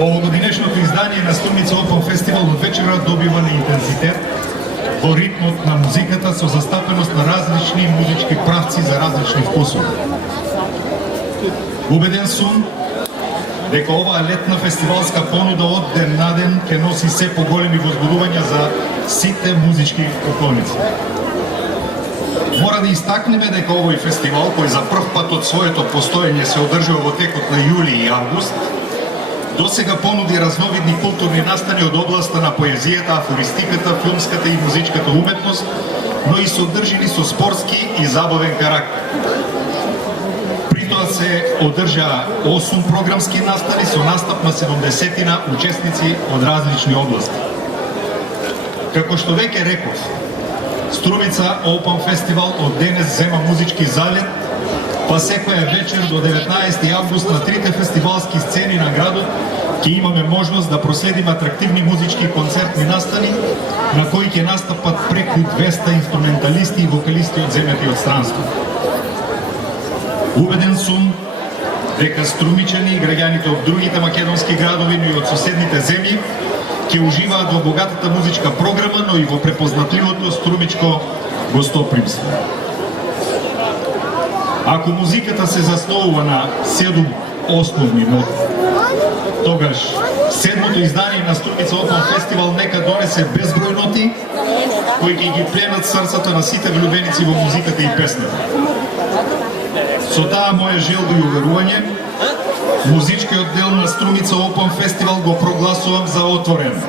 Овогодинешното издание на Струмица Опен Фестивал од вечера добива на интензитет во ритмот на музиката со застапеност на различни музички правци за различни вкусови. Убеден сум дека оваа летна фестивалска понуда од ден на ден ќе носи се поголеми возбудувања за сите музички околници. Мора да истакнеме дека овој фестивал, кој за прв пат од своето постоење се одржува во текот на јули и август, досега понуди разновидни културни настани од областа на поезијата, афористиката, филмската и музичката уметност, но и содржини со спортски и забавен карактер. При тоа се одржа 8 програмски настани со настап на 70-тина учесници од различни области. Како што веќе реков, Струмица Опен Фестивал од денес зема музички залет, па секоја вечер до 19 август на трите фестивалски сцени на градот ќе имаме можност да проследиме атрактивни музички концертни настани, на кои ќе настапат преку 200 инструменталисти и вокалисти од земјата и од странство. Убеден сум дека струмичани и граѓаните од другите македонски градови, но и од соседните земји ќе уживаат во богатата музичка програма, но и во препознатливото струмичко гостопримство. Ако музиката се засновува на 7 основни ноти, тогаш седмото издание на Струмица Опен Фестивал нека донесе безброј ноти кои ќе ги пленат срцата на сите влюбеници во музиката и песната. Со таа моја желба и уверување, музичкиот дел на Струмица Опен Фестивал го прогласувам за отворен.